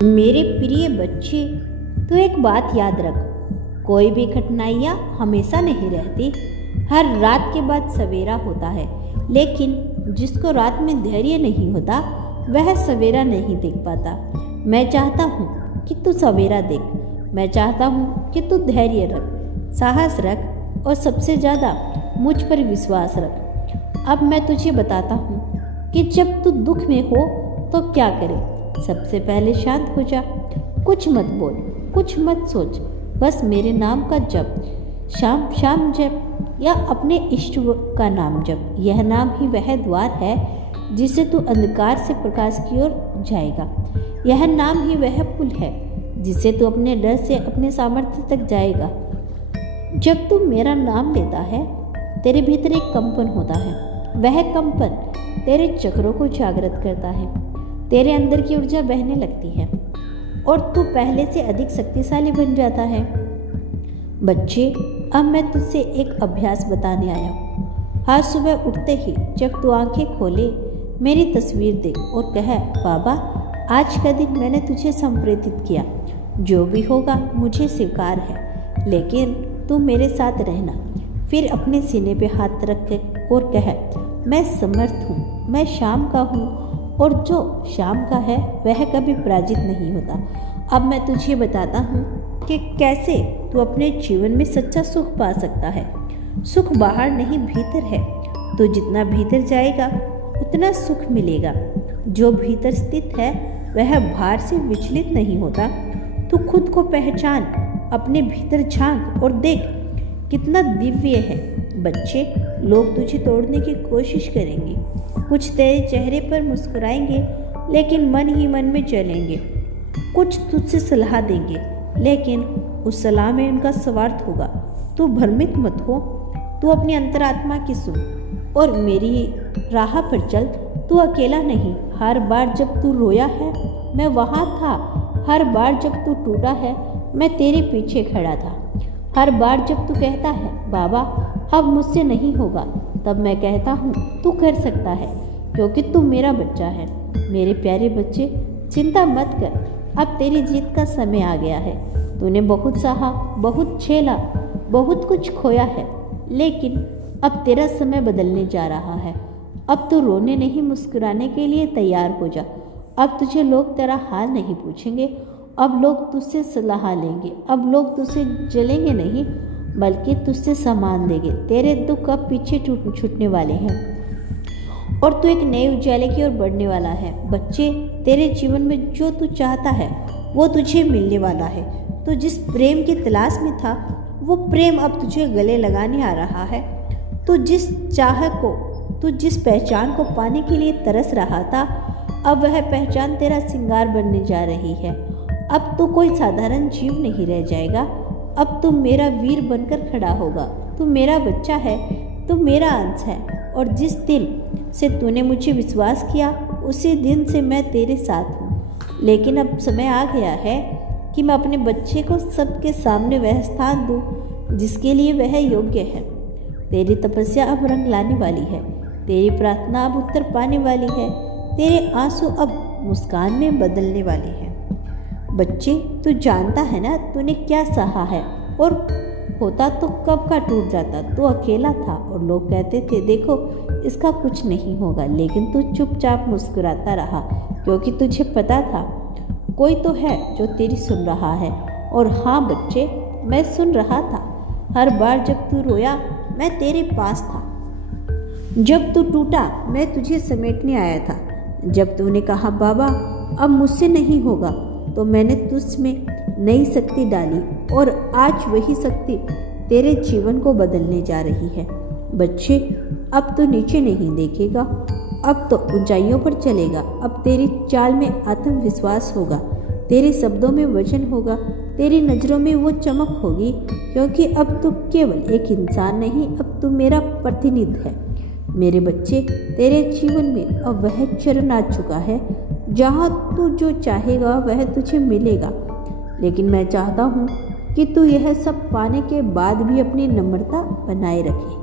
मेरे प्रिय बच्चे, तो एक बात याद रख, कोई भी कठिनाइयाँ हमेशा नहीं रहती। हर रात के बाद सवेरा होता है, लेकिन जिसको रात में धैर्य नहीं होता वह सवेरा नहीं देख पाता। मैं चाहता हूँ कि तू सवेरा देख। मैं चाहता हूँ कि तू धैर्य रख, साहस रख और सबसे ज़्यादा मुझ पर विश्वास रख। अब मैं तुझे बताता हूँ कि जब तू दुख में हो तो क्या करे। सबसे पहले शांत हो जा, कुछ मत बोल, कुछ मत सोच, बस मेरे नाम का जप, शाम शाम जप या अपने इष्ट का नाम जप। यह नाम ही वह द्वार है जिसे तू अंधकार से प्रकाश की ओर जाएगा। यह नाम ही वह पुल है जिसे तू अपने डर से अपने सामर्थ्य तक जाएगा। जब तू मेरा नाम लेता है, तेरे भीतर एक कंपन होता है। वह कंपन तेरे चक्रों को जागृत करता है, तेरे अंदर की ऊर्जा बहने लगती है और तू पहले से अधिक शक्तिशाली बन जाता है। बच्चे, अब मैं तुझसे एक अभ्यास बताने आया हूँ। आज सुबह उठते ही जब तू आंखें खोले, मेरी तस्वीर देख और कह, बाबा, आज का दिन मैंने तुझे संप्रेषित किया। जो भी होगा मुझे स्वीकार है, लेकिन तू मेरे साथ रहना। फिर अपने सीने पे हाथ रख के और कह, मैं समर्थ हूँ, मैं शाम का हूँ और जो शाम का है वह कभी पराजित नहीं होता। अब मैं तुझे बताता हूँ कि कैसे तू अपने जीवन में सच्चा सुख पा सकता है। सुख बाहर नहीं, भीतर है। तो जितना भीतर जाएगा उतना सुख मिलेगा। जो भीतर स्थित है वह बाहर से विचलित नहीं होता। तू खुद को पहचान, अपने भीतर झांक और देख कितना दिव्य है। बच्चे, लोग तुझे तोड़ने की कोशिश करेंगे, कुछ तेरे चेहरे पर मुस्कुराएंगे लेकिन मन ही मन में चलेंगे। कुछ तुझसे सलाह देंगे लेकिन उस सलाह में उनका स्वार्थ होगा। तू भ्रमित मत हो, तू अपनी अंतरात्मा की सुन और मेरी राह पर चल। तू अकेला नहीं। हर बार जब तू रोया है मैं वहाँ था। हर बार जब तू टूटा है मैं तेरे पीछे खड़ा था। हर बार जब तू कहता है, बाबा अब मुझसे नहीं होगा, तब मैं कहता हूँ तू कर सकता है, क्योंकि तू मेरा बच्चा है। मेरे प्यारे बच्चे, चिंता मत कर, अब तेरी जीत का समय आ गया है। तूने बहुत सहा, बहुत झेला, बहुत कुछ खोया है, लेकिन अब तेरा समय बदलने जा रहा है। अब तू रोने नहीं, मुस्कुराने के लिए तैयार हो जा। अब तुझे लोग तेरा हाल नहीं पूछेंगे, अब लोग तुझसे सलाह लेंगे। अब लोग तुझसे जलेंगे नहीं, बल्कि तुझसे सम्मान देंगे। तेरे दुख अब पीछे छूटने वाले हैं और तू एक नए उजाले की ओर बढ़ने वाला है। बच्चे, तेरे जीवन में जो तू चाहता है वो तुझे मिलने वाला है। तू जिस प्रेम की तलाश में था वो प्रेम अब तुझे गले लगाने आ रहा है। तू जिस पहचान को पाने के लिए तरस रहा था, अब वह पहचान तेरा श्रृंगार बनने जा रही है। अब तू कोई साधारण जीव नहीं रह जाएगा, अब तू मेरा वीर बनकर खड़ा होगा। तू मेरा बच्चा है, तू मेरा अंश है और जिस दिन से तूने मुझे विश्वास किया उसी दिन से मैं तेरे साथ हूँ। लेकिन अब समय आ गया है कि मैं अपने बच्चे को सबके सामने वह स्थान दूँ जिसके लिए वह योग्य है। तेरी तपस्या अब रंग लाने वाली है, तेरी प्रार्थना अब उत्तर पाने वाली है, तेरे आंसू अब मुस्कान में बदलने वाले हैं। बच्चे, तू जानता है ना तूने क्या सहा है, और होता तो कब का टूट जाता। तू अकेला था और लोग कहते थे, देखो इसका कुछ नहीं होगा, लेकिन तू चुपचाप मुस्कुराता रहा, क्योंकि तुझे पता था कोई तो है जो तेरी सुन रहा है। और हाँ बच्चे, मैं सुन रहा था। हर बार जब तू रोया मैं तेरे पास था। जब तू टूटा मैं तुझे समेटने आया था। जब तूने कहा, बाबा अब मुझसे नहीं होगा, तो मैंने तुझ में नई शक्ति डाली और आज वही शक्ति तेरे जीवन को बदलने जा रही है। बच्चे, अब तो नीचे नहीं देखेगा, अब तो ऊंचाइयों पर चलेगा। अब तेरी चाल में आत्मविश्वास होगा, तेरे शब्दों में वजन होगा, तेरी नज़रों में वो चमक होगी, क्योंकि अब तू केवल एक इंसान नहीं, अब तू मेरा प्रतिनिधि है। मेरे बच्चे, तेरे जीवन में अब वह चरण आ चुका है जहाँ तू जो चाहेगा वह तुझे मिलेगा। लेकिन मैं चाहता हूँ कि तू यह सब पाने के बाद भी अपनी नम्रता बनाए रखे।